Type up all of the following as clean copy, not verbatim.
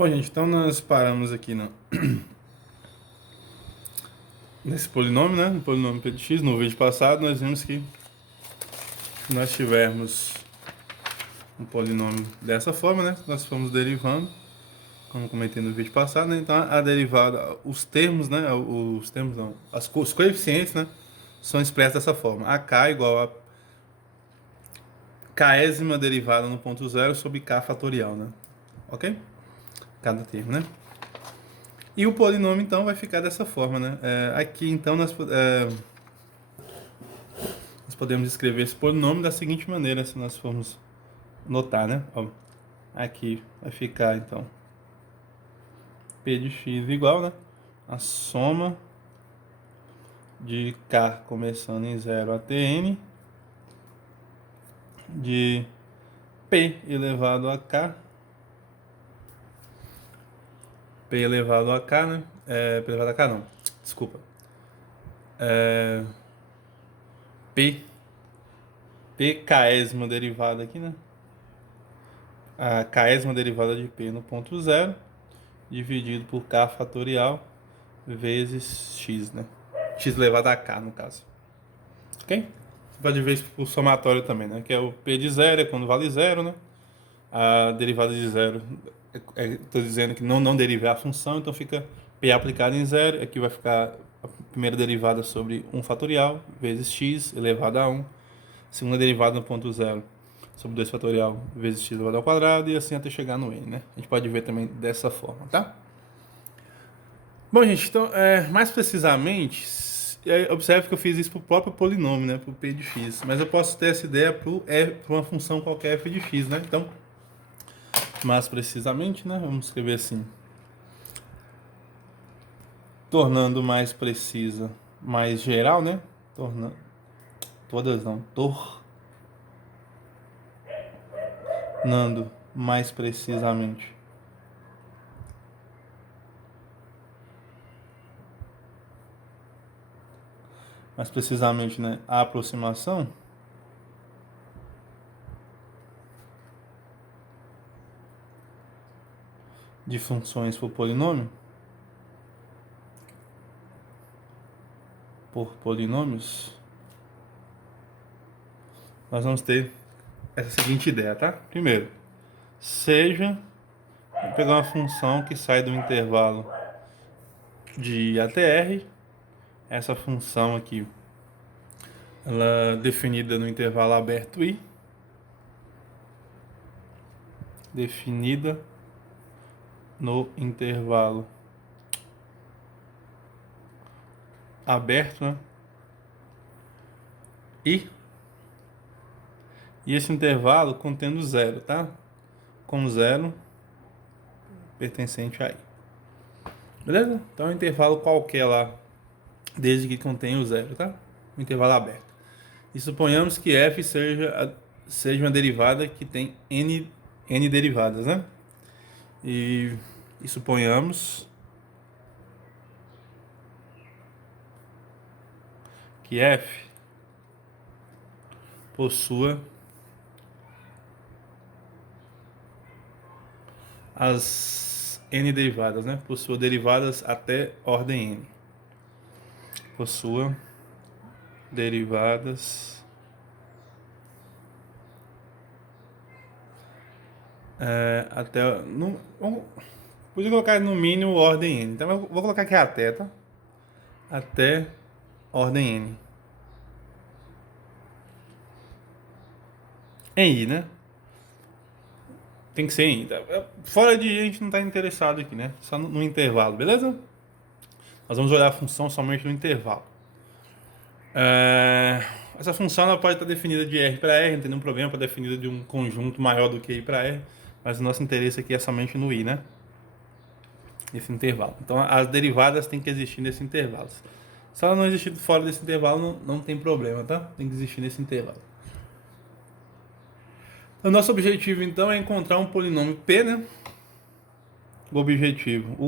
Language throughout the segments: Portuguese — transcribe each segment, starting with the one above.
Bom, gente, então nós paramos aqui nesse polinômio, né? No polinômio p de x. No vídeo passado, nós vimos que se nós tivermos um polinômio dessa forma, né? Nós fomos derivando, como comentei no vídeo passado, né? Então a derivada, os termos, né? Os termos não, os coeficientes, né? São expressos dessa forma. AK igual a késima derivada no ponto zero sobre k fatorial, né? Ok? Cada termo, né? E o polinômio, então, vai ficar dessa forma, né? Aqui, então, nós podemos escrever esse polinômio da seguinte maneira, se nós formos notar, né? Ó, aqui vai ficar, então, p de x igual, né? A soma de k começando em 0 até n de p elevado a k, p elevado a k, né? P elevado a k não, desculpa. P, p késima derivada aqui, né? A késima derivada de p no ponto zero dividido por k fatorial vezes x, né? X elevado a k, no caso. Ok? Você pode ver isso por somatório também, né? Que é o p de zero, é quando vale zero, né? A derivada de zero, estou dizendo que não deriva a função, então fica p aplicado em zero. Aqui vai ficar a primeira derivada sobre 1 fatorial vezes x elevado a 1. Segunda derivada no ponto zero sobre 2 fatorial vezes x elevado ao quadrado, e assim até chegar no n, né? A gente pode ver também dessa forma, tá? Bom, gente, então, mais precisamente, observe que eu fiz isso para o próprio polinômio, né, para o p de x, mas eu posso ter essa ideia para uma função qualquer f de x, né? Então, mais precisamente, né, vamos escrever assim, tornando mais precisa, mais geral, né, tornando mais precisamente, né, a aproximação de funções por polinômio, por polinômios, nós vamos ter essa seguinte ideia, tá? Primeiro, vou pegar uma função que sai do intervalo de I até R. Essa função aqui, ela é definida no intervalo aberto I, definida no intervalo aberto, né? E esse intervalo contendo zero, tá? Com zero pertencente a I. Beleza? Então é um intervalo qualquer lá, desde que contenha o zero, tá? Um intervalo aberto. E suponhamos que f seja uma derivada que tem n derivadas, né? E suponhamos que f possua as n derivadas, né? Possua derivadas até ordem n. Possua derivadas até... Podia colocar no mínimo ordem n. Então eu vou colocar aqui até, tá? Até ordem n. Em i, né? Tem que ser em i. Fora de i a gente não está interessado aqui, né? Só no intervalo, beleza? Nós vamos olhar a função somente no intervalo. Essa função ela pode estar definida de R para R, não tem nenhum problema, pode estar definida de um conjunto maior do que I para R, mas o nosso interesse aqui é somente no I, né? Esse intervalo. Então as derivadas têm que existir nesse intervalo. Se ela não existir fora desse intervalo, não tem problema, tá? Tem que existir nesse intervalo. O nosso objetivo então é encontrar um polinômio P, né? O objetivo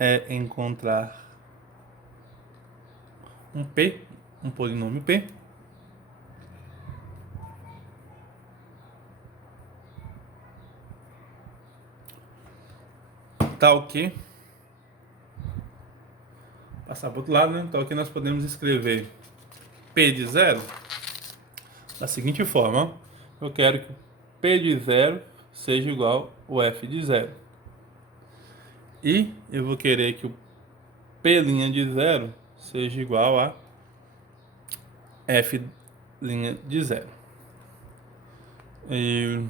é encontrar um P, um polinômio P, tal que... Passar para o outro lado, né? Então aqui nós podemos escrever P de zero da seguinte forma, ó. Eu quero que P de zero seja igual ao F de zero. E eu vou querer que o P' de zero seja igual a F' de zero. E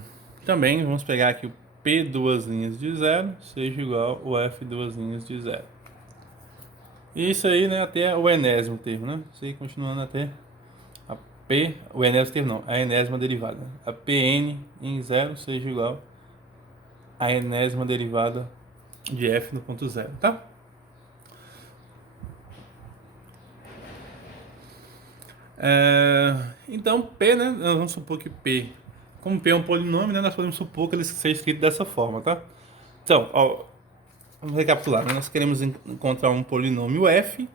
também vamos pegar aqui o P duas linhas de zero seja igual ao F duas linhas de zero. E isso aí, né, até o enésimo termo, né? Isso aí continuando até a P, o enésimo termo não, a enésima derivada. A Pn em zero seja igual a enésima derivada de F no ponto zero, tá? Então P, né, nós vamos supor que P, como P é um polinômio, né, nós podemos supor que ele seja escrito dessa forma, tá? Então, ó, vamos recapitular, né? Nós queremos encontrar um polinômio F,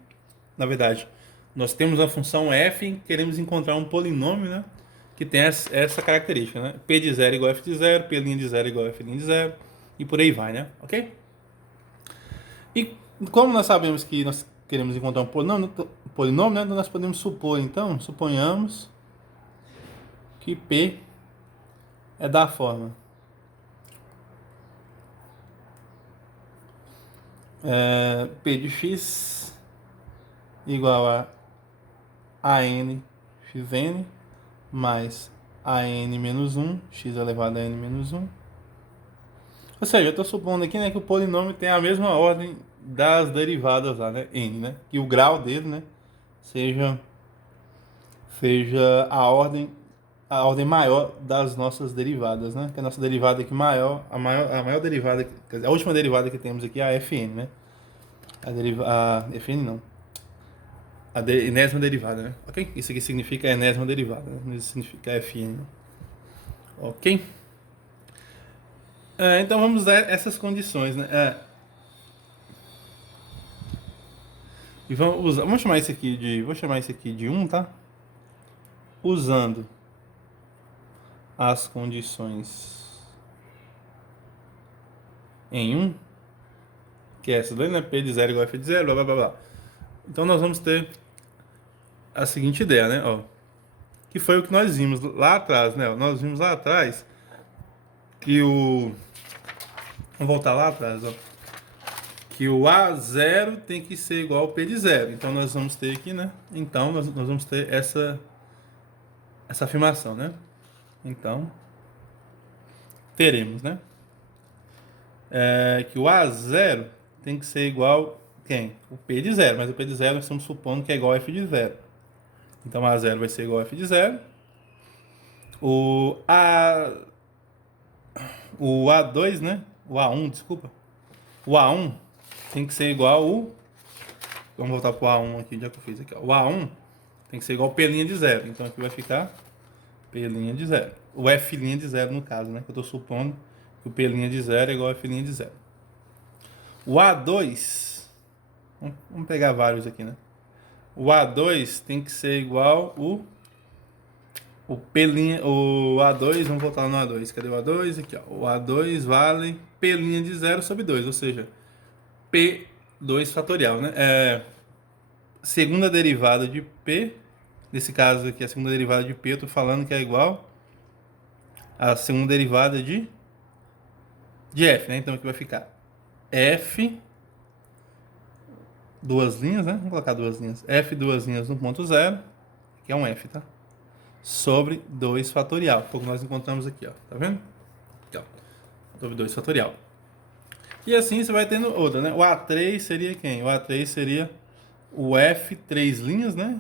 na verdade, nós temos a função F, queremos encontrar um polinômio, né, que tem essa característica, né? P de zero igual a F de zero, P' de zero igual a F' de zero, e por aí vai, né? Ok? E como nós sabemos que nós queremos encontrar um polinômio, né, nós podemos supor, então, suponhamos que P é da forma P de x igual a n xn mais an menos 1, x elevado a n menos 1. Ou seja, eu estou supondo aqui, né, que o polinômio tem a mesma ordem das derivadas lá, né, n, né, que o grau dele, né, seja a ordem maior das nossas derivadas, né, que a nossa derivada aqui maior, a maior derivada, quer dizer, a última derivada que temos aqui é a fn, né, a fn não, a enésima derivada, né, ok? Isso aqui significa a enésima derivada, né? Isso significa fn, ok? Então vamos usar essas condições, né? E vamos chamar isso aqui de, vou chamar isso aqui de 1, tá? Usando as condições em 1, que é essa daí, né? P de zero igual a F de zero, blá blá blá blá. Então nós vamos ter a seguinte ideia, né? Ó, que foi o que nós vimos lá atrás, né? Nós vimos lá atrás que o... Vamos voltar lá atrás, ó. Que o A0 tem que ser igual ao P de zero. Então nós vamos ter aqui, né? Então nós vamos ter essa afirmação, né? Então teremos, né? Que o A0 tem que ser igual quem? O P de zero, mas o P de zero nós estamos supondo que é igual a F de zero. Então A0 vai ser igual a F de zero. O A2, né? O A1, desculpa. O A1 tem que ser igual ao... Vamos voltar para o A1 aqui, já que eu fiz aqui. Ó. O A1 tem que ser igual ao P' de zero. Então aqui vai ficar P' de zero. O F' de zero no caso, né? Que eu estou supondo que o P' de zero é igual a F' de zero. O A2... Vamos pegar vários aqui, né? O A2 tem que ser igual o A2, vamos voltar no A2. Cadê o A2? Aqui, ó. O A2 vale P' de zero sobre 2, ou seja, P2 fatorial, né? Segunda derivada de P, nesse caso aqui, a segunda derivada de P, eu tô falando que é igual a segunda derivada de F, né? Então aqui vai ficar F, duas linhas, né? Vamos colocar duas linhas. F duas linhas no ponto zero, que é um F, tá? Sobre 2 fatorial, foi o que nós encontramos aqui, ó. Tá vendo? Aqui, ó. Sobre 2 fatorial. E assim você vai tendo outra, né? O A3 seria quem? O A3 seria o F, 3 linhas, né?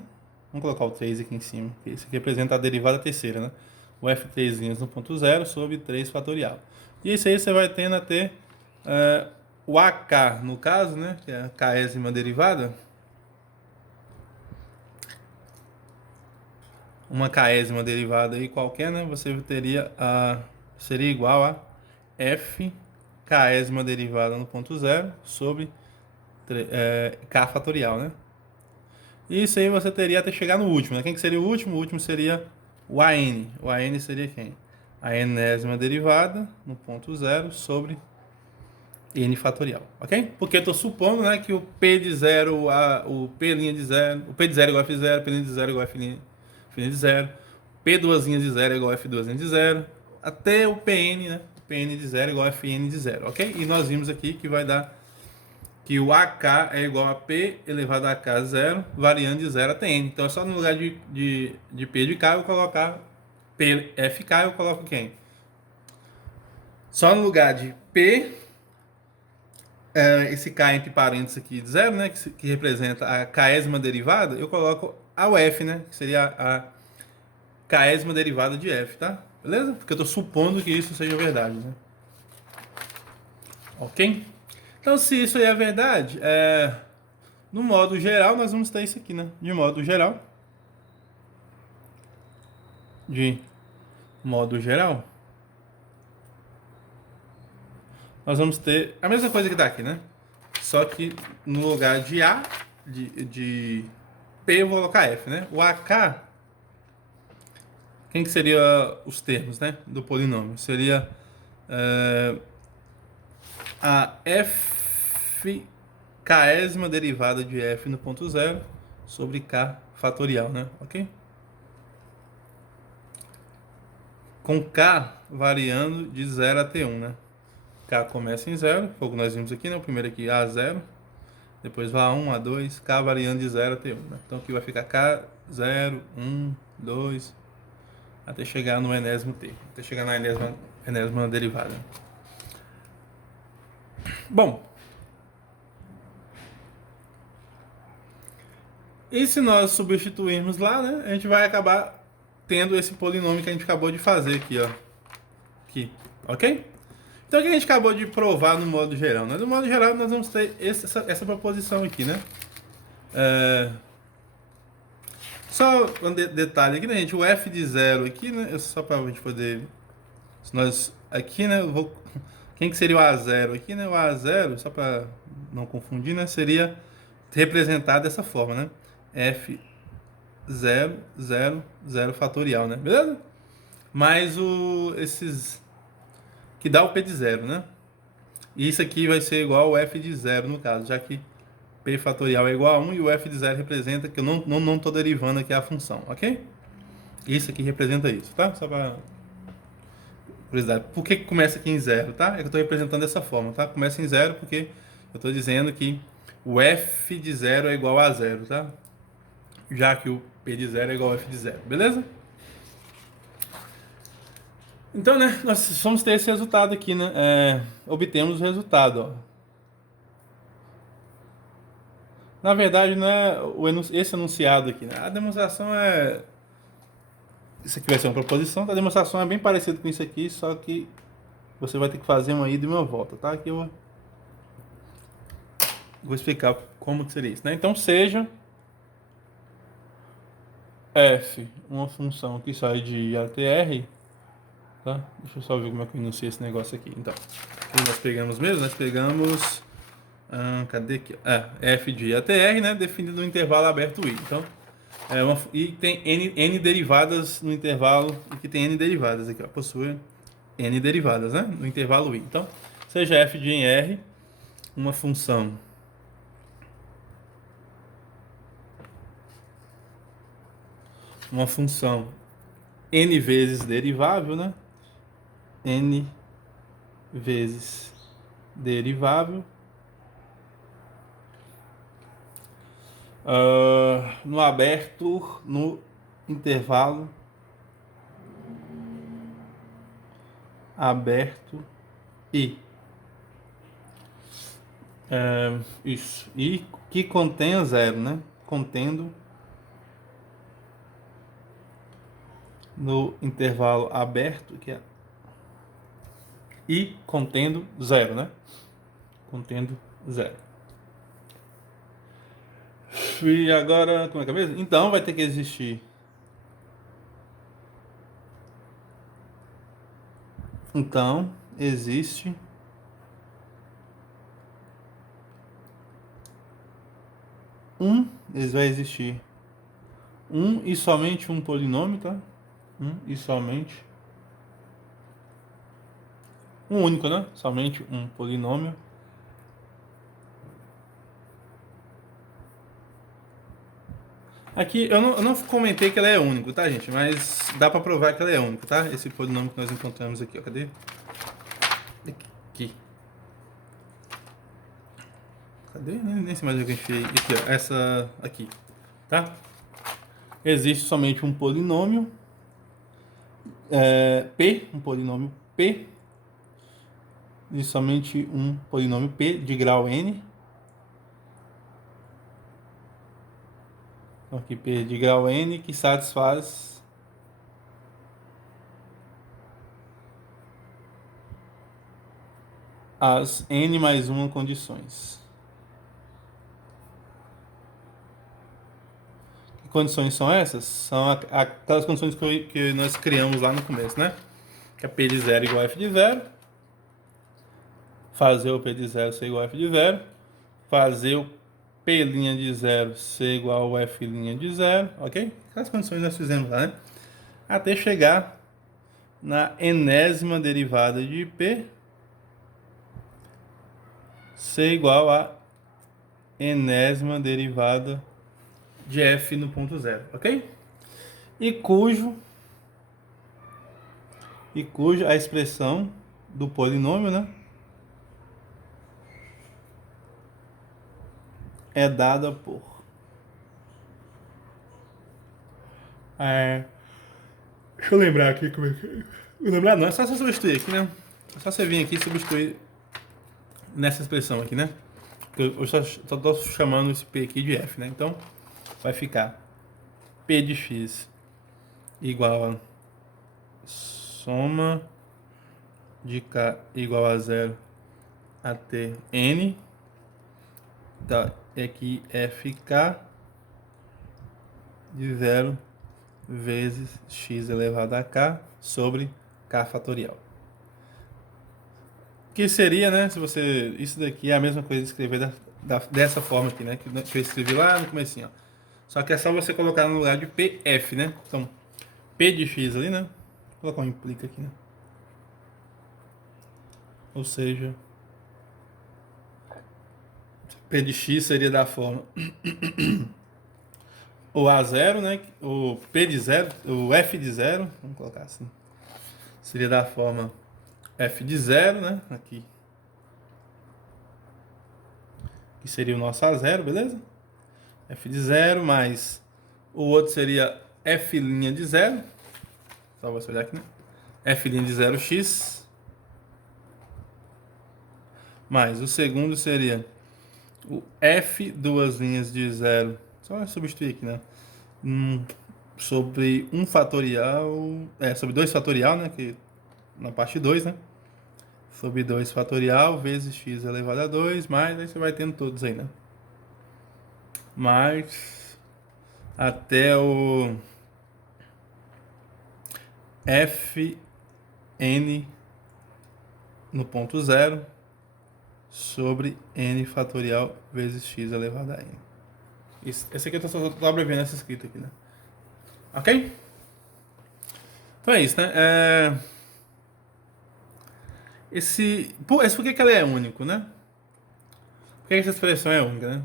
Vamos colocar o 3 aqui em cima. Esse aqui representa a derivada terceira, né? O F, 3 linhas no ponto zero sobre 3 fatorial. E isso aí você vai tendo até o AK, no caso, né? Que é a késima derivada. Uma késima derivada aí qualquer, né? Você teria seria igual a F késima derivada no ponto zero sobre K fatorial, né? E isso aí você teria até chegar no último, né? Quem que seria o último? O último seria o AN. O AN seria quem? A enésima derivada no ponto zero sobre n fatorial, ok? Porque eu estou supondo, né, que o p de 0, o p' de 0, o p de 0 é igual a f0, p' de 0 é igual a f' de 0, p duas linhas de 0 é igual a f duas linhas de 0, até o pn, né, o pn de 0 é igual a fn de 0, ok? E nós vimos aqui que vai dar que o AK é igual a P elevado a K0, variando de 0 até N. Então é só no lugar de P de K eu colocar PFK, eu coloco quem? Só no lugar de P, esse K entre parênteses aqui de 0, né, que representa a késima derivada, eu coloco a UF, né, que seria a késima derivada de F, tá? Beleza? Porque eu estou supondo que isso seja verdade, né? Ok? Então, se isso aí é verdade, no modo geral, nós vamos ter isso aqui, né? De modo geral, nós vamos ter a mesma coisa que está aqui, né? Só que no lugar de A, de P, eu vou colocar F, né? O AK, quem que seria os termos, né? Do polinômio? Seria a F késima derivada de F no ponto zero sobre K fatorial, né? Ok? Com K variando de 0 até 1, né? K começa em 0, foi o que nós vimos aqui, né? O primeiro aqui A0, depois vai A1, A2, K variando de 0 até 1, né? Então aqui vai ficar K0, 1, 2, até chegar no enésimo termo, até chegar na enésima derivada. Bom, e se nós substituirmos lá, né? A gente vai acabar tendo esse polinômio que a gente acabou de fazer aqui, ó. Aqui, ok? Então, o que a gente acabou de provar no modo geral, né? No modo geral, nós vamos ter essa proposição aqui, né? Só um detalhe aqui, né, gente? O f de 0 aqui, né? Só para a gente poder... Se nós... Aqui, né? Quem que seria o A0 aqui, né? O A0, só para não confundir, né? Seria representado dessa forma, né? F 0, 0, 0 fatorial, né? Beleza? Mais esses... Que dá o P de 0, né? E isso aqui vai ser igual ao f de 0, no caso, já que P fatorial é igual a 1 e o f de 0 representa que eu não estou derivando aqui a função, ok? Isso aqui representa isso, tá? Só para curiosidade. Por que começa aqui em 0, tá? É que eu estou representando dessa forma, tá? Começa em 0 porque eu estou dizendo que o f de 0 é igual a 0, tá? Já que o p de 0 é igual a f de 0, beleza? Então, né, nós vamos ter esse resultado aqui, né? Obtemos o resultado, ó. Na verdade, não é esse enunciado aqui, né? A demonstração é... Isso aqui vai ser uma proposição, a demonstração é bem parecida com isso aqui, só que você vai ter que fazer uma ida e uma volta, tá? Aqui eu vou explicar como que seria isso, né? Então, seja f uma função que sai de A até R, tá? Deixa eu só ver como é que eu enunciei esse negócio aqui. Então, o que nós pegamos mesmo? Nós pegamos... cadê aqui? F de I até R, né? Definido no intervalo aberto I. Então, e tem n derivadas no intervalo, e que tem n derivadas aqui, ó, possui n derivadas, né, no intervalo I. Então, seja f de em R uma função n vezes derivável, né, n vezes derivável, no aberto, no intervalo aberto I. Isso. E que contém zero, né? Contendo no intervalo aberto, que é e contendo zero, né? Contendo zero. E agora, como é que é mesmo? Então vai ter que existir. Então, existe vai existir um e somente um polinômio, tá? Um e somente um único, né? Somente um polinômio Aqui eu não comentei que ela é único, tá, gente? Mas dá pra provar que ela é única, tá? Esse polinômio que nós encontramos aqui, ó. Cadê? Aqui. Cadê? Nem sei mais o que a gente fez. Aqui, ó. Essa aqui, tá? Existe somente um polinômio P, um polinômio P, e somente um polinômio P de grau N. Então, aqui P de grau N que satisfaz as N mais uma condições. Que condições são essas? São aquelas condições que nós criamos lá no começo, né? Que é P de 0 igual a F de 0. Fazer o P de 0 ser igual a F de 0. Fazer o P' de 0 ser igual ao F' de 0, ok? Aquelas condições nós fizemos lá, né? Até chegar na enésima derivada de P ser igual a enésima derivada de F no ponto zero, ok? E cuja a expressão do polinômio, né, é dada por deixa eu lembrar aqui como é que lembrar não, é só você substituir aqui, né? É só você vir aqui e substituir nessa expressão aqui, né? Eu só tô chamando esse P aqui de F, né? Então vai ficar P de X igual a soma de K igual a 0 até N, tá? É que FK de 0 vezes x elevado a k sobre k fatorial. Que seria, né, se você... Isso daqui é a mesma coisa de escrever dessa forma aqui, né? Que eu escrevi lá no comecinho, ó. Só que é só você colocar no lugar de PF, né? Então, P de x ali, né? Vou colocar um implica aqui, né? Ou seja, P de x seria da forma o A0, né? O P de 0, o F de 0, vamos colocar assim. Seria da forma F de 0, né? Aqui. Que seria o nosso A0, beleza? F de 0 mais o outro seria F' de 0. Só você olhar aqui, né? F' de 0x. Mais o segundo seria o F duas linhas de 0. Só substituir aqui, né? Sobre 1 fatorial. Sobre 2 fatorial, né? Que na parte 2, né? Sobre 2 fatorial vezes x elevado a 2. Mais, aí você vai tendo todos aí, né? Mais até o Fn no ponto zero sobre n fatorial vezes x elevado a n. Esse aqui eu só tô abreviando essa escrita aqui, né? Ok? Então é isso, né? Por que ela é único, né? Por que essa expressão é única, né?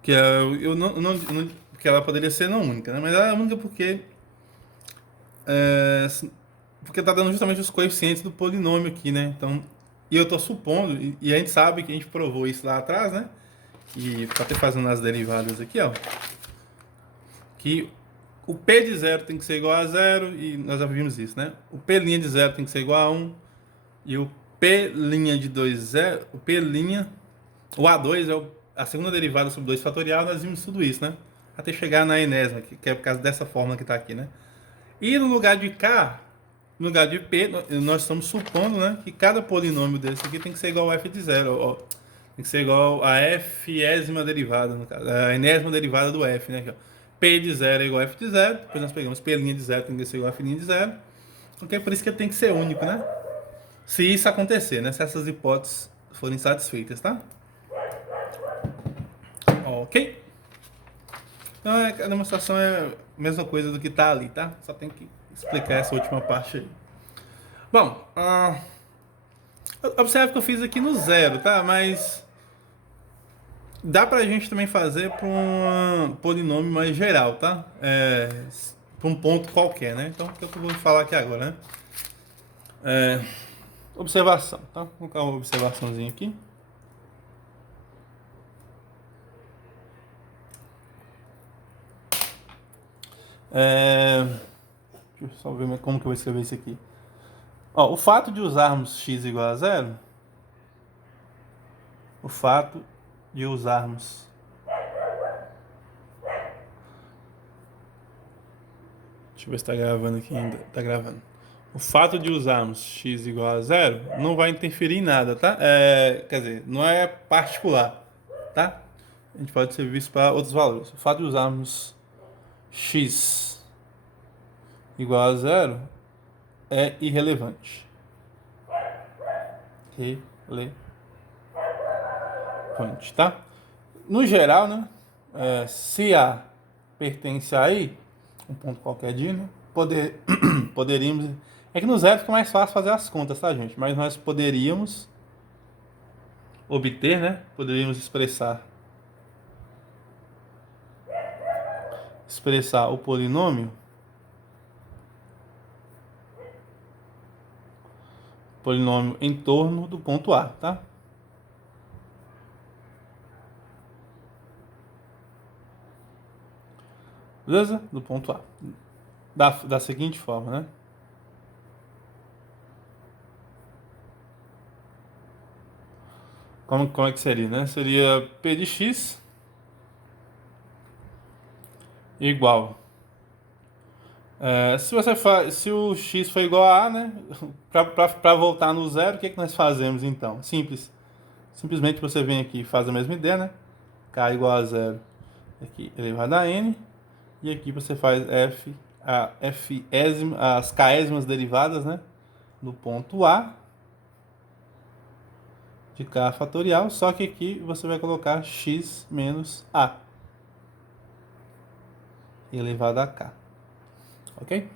Que eu não que ela poderia ser não única, né? Mas ela é única porque tá dando justamente os coeficientes do polinômio aqui, né? Então, e eu tô supondo, e a gente sabe que a gente provou isso lá atrás, né? Que tá até fazendo as derivadas aqui, ó. Que o P de 0 tem que ser igual a 0, e nós já vimos isso, né? O P' de 0 tem que ser igual a 1, e o P' de 2, 0, o A2 é a segunda derivada sobre 2 fatorial, nós vimos tudo isso, né? Até chegar na enésima, que é por causa dessa fórmula que tá aqui, né? E no lugar de K, no lugar de P, nós estamos supondo, né, que cada polinômio desse aqui tem que ser igual a F de 0, ó. Tem que ser igual a Fésima derivada, no caso, a enésima derivada do F, né? Aqui, ó. P de 0 é igual a F de 0, depois nós pegamos P' de 0 tem que ser igual a F' de 0, ok? Por isso que tem que ser único, né? Se isso acontecer, né? Se essas hipóteses forem satisfeitas, tá? Ok? Então a demonstração é a mesma coisa do que tá ali, tá? Só tem que explicar essa última parte aí. Bom, observe que eu fiz aqui no zero, tá? Mas Dá pra gente também fazer para um polinômio mais geral, tá? Para um ponto qualquer, né? Então, o que eu vou falar aqui agora, né? Observação, tá? Vou colocar uma observaçãozinha aqui. Deixa eu só ver como que eu vou escrever isso aqui. Ó, o fato de usarmos x igual a zero, o fato de usarmos... Deixa eu ver se está gravando aqui ainda. Está gravando. O fato de usarmos x igual a zero não vai interferir em nada, tá? Quer dizer, não é particular, tá? A gente pode ser visto para outros valores. O fato de usarmos x igual a zero é irrelevante. Relevante, tá? No geral, né? Se A pertence a I, um ponto qualquer de, né? Poderíamos... É que no zero fica mais fácil fazer as contas, tá, gente? Mas nós poderíamos obter, né? Poderíamos expressar o polinômio em torno do ponto A, tá? Beleza? Do ponto A. Da seguinte forma, né? Como é que seria, né? Seria P de x igual. Se o x for igual a A, né? Para voltar no zero, o que nós fazemos então? Simples. Simplesmente você vem aqui e faz a mesma ideia, né? K igual a zero aqui elevado a n. E aqui você faz as késima derivadas, né? No ponto A de K fatorial. Só que aqui você vai colocar x menos A elevado a K. Ok?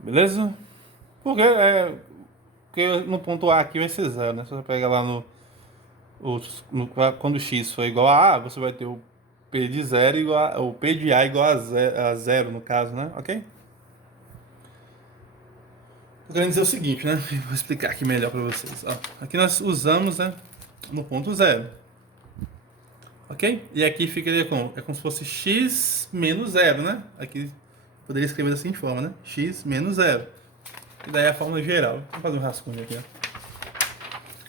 Beleza? Porque no ponto A aqui vai ser zero, né? Se você pega lá quando x for igual a você vai ter o P de zero o P de A igual a zero, no caso, né? Ok? Tô querendo dizer o seguinte, né? Vou explicar aqui melhor para vocês. Ó, aqui nós usamos, né, no ponto zero. Ok? E aqui ficaria como? É como se fosse x menos zero, né? Aqui poderia escrever da seguinte forma, né? X menos zero. E daí a fórmula geral. Vamos fazer um rascunho aqui, ó.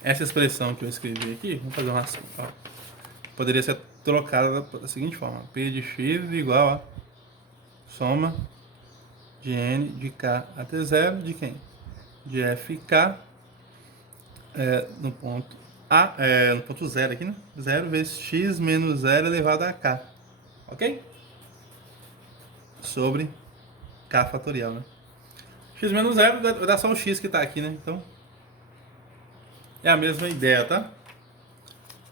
Essa expressão que eu escrevi aqui, vamos fazer um rascunho, ó. Poderia ser trocada da seguinte forma: P de x igual a soma de n de k até zero de quem? De fk no ponto no ponto zero aqui, né? Zero vezes x menos zero elevado a k. Ok? Sobre k fatorial, né? X menos zero vai dar só o x que tá aqui, né? Então, é a mesma ideia, tá?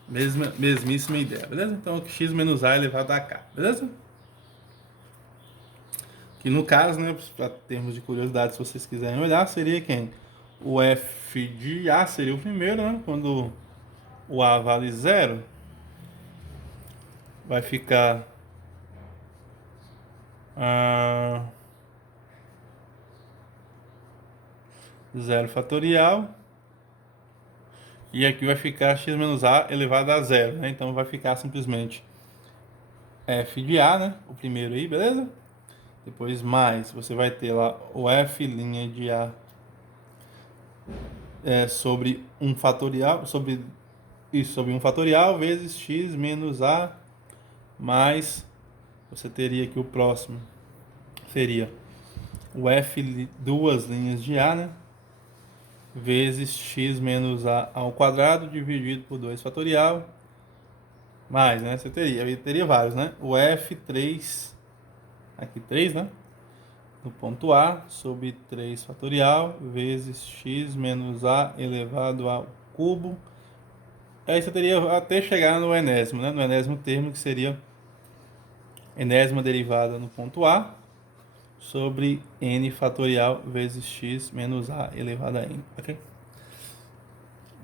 Mesmíssima ideia, beleza? Então, x menos a elevado a k, beleza? Que no caso, né, para termos de curiosidade, se vocês quiserem olhar, seria quem? O f de a seria o primeiro, né? Quando o a vale zero, vai ficar zero fatorial. E aqui vai ficar x menos a elevado a zero, né? Então vai ficar simplesmente f de a, né? O primeiro aí, beleza? Depois mais, você vai ter lá o f' de a sobre um fatorial, sobre um fatorial vezes x menos a mais, você teria aqui o próximo, seria o f duas linhas de a, né? Vezes x menos a ao quadrado dividido por 2 fatorial, mais, né? Você teria vários, né? O f3, aqui 3, né? No ponto A, sobre 3 fatorial, vezes x menos a elevado ao cubo. Aí você teria até chegar no enésimo, né? No enésimo termo, que seria enésima derivada no ponto A, sobre n fatorial vezes x menos a elevado a n, ok?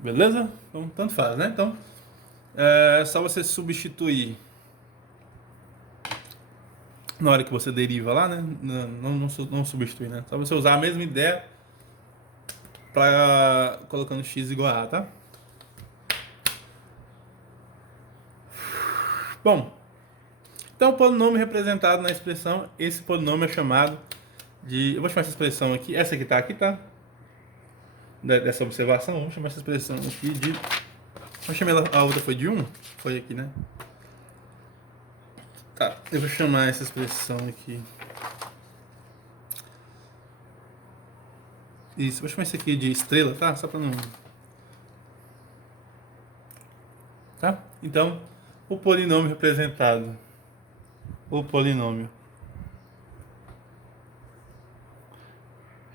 Beleza? Então, tanto faz, né? Então, é só você substituir na hora que você deriva lá, né? Não substitui, né? Só você usar a mesma ideia para colocando x igual a, tá? Bom, então o polinômio representado na expressão, esse polinômio é chamado de... Eu vou chamar essa expressão aqui, essa que tá aqui, tá? Dessa observação, vamos chamar essa expressão aqui de... Eu chamei a outra foi de 1? Foi aqui, né? Tá, eu vou chamar essa expressão aqui... Isso, vou chamar isso aqui de estrela, tá? Só pra não... Tá? Então, o polinômio representado. O polinômio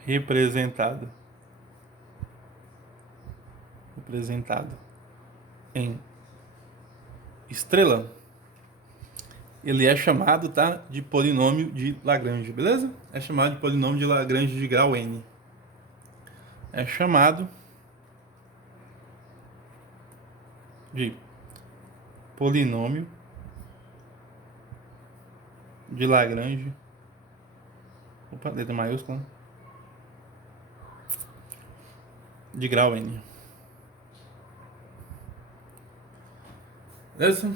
representado em estrela, ele é chamado, tá, de polinômio de Lagrange, beleza? É chamado de polinômio de Lagrange de grau n. É chamado de polinômio de Lagrange, opa, letra maiúscula, de grau n. Beleza?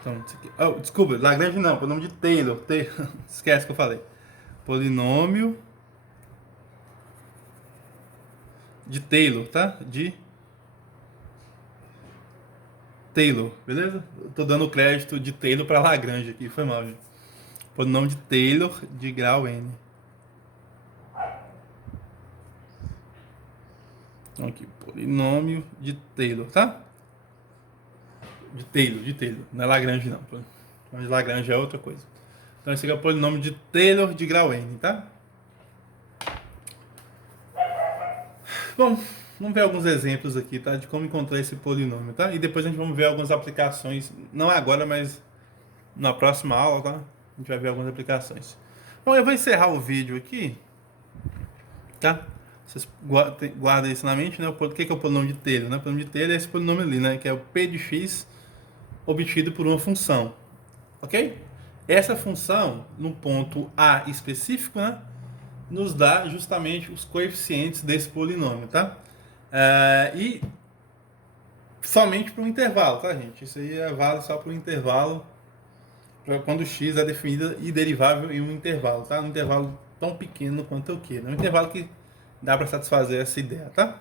Então, isso aqui... Oh, desculpa, Lagrange não, polinômio de Taylor. Esquece que eu falei. Polinômio de Taylor, tá? De Taylor, beleza? Eu tô dando crédito de Taylor para Lagrange aqui, foi mal, gente. Polinômio de Taylor de grau n. Então aqui, polinômio de Taylor, tá? De Taylor, não é Lagrange não. Polinômio de Lagrange é outra coisa. Então esse aqui é o polinômio de Taylor de grau n, tá? Bom, vamos ver alguns exemplos aqui, tá? De como encontrar esse polinômio, tá? E depois a gente vai ver algumas aplicações, não agora, mas na próxima aula, tá? A gente vai ver algumas aplicações. Bom, eu vou encerrar o vídeo aqui, tá? Vocês guardem isso na mente, né? O que é o polinômio de Taylor, né? O polinômio de Taylor é esse polinômio ali, né? Que é o p de x obtido por uma função, ok? Essa função, no ponto A específico, né? Nos dá justamente os coeficientes desse polinômio, tá? E somente para um intervalo, tá, gente? Isso aí vale só para o intervalo, para quando x é definido e derivável em um intervalo, tá? Um intervalo tão pequeno quanto eu queira. Um intervalo que dá para satisfazer essa ideia, tá?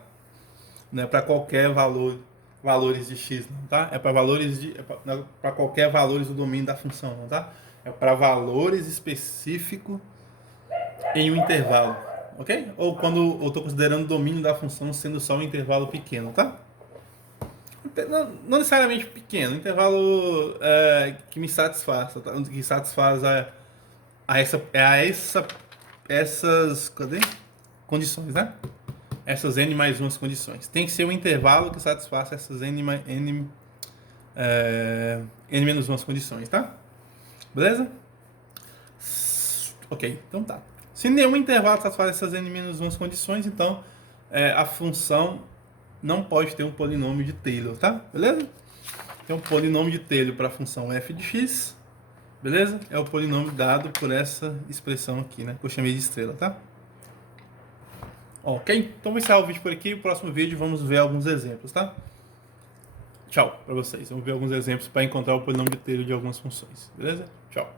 Não é para qualquer valores de x, não, tá? É para valores para qualquer valores do domínio da função, não, tá? É para valores específicos em um intervalo, ok? Ou quando eu estou considerando o domínio da função sendo só um intervalo pequeno, tá? Não necessariamente pequeno, um intervalo que me satisfaça, tá? Que satisfaz essas condições, né? Essas n mais umas condições. Tem que ser um intervalo que satisfaça essas n menos umas condições, tá? Beleza? Ok, então tá. Se nenhum intervalo satisfaz essas n menos umas condições, então a função não pode ter um polinômio de Taylor, tá? Beleza? Então, o polinômio de Taylor para a função f de x, beleza? É o polinômio dado por essa expressão aqui, né? Que eu chamei de estrela, tá? Ok? Então, vou encerrar o vídeo por aqui. No próximo vídeo, vamos ver alguns exemplos, tá? Tchau para vocês. Vamos ver alguns exemplos para encontrar o polinômio de Taylor de algumas funções, beleza? Tchau.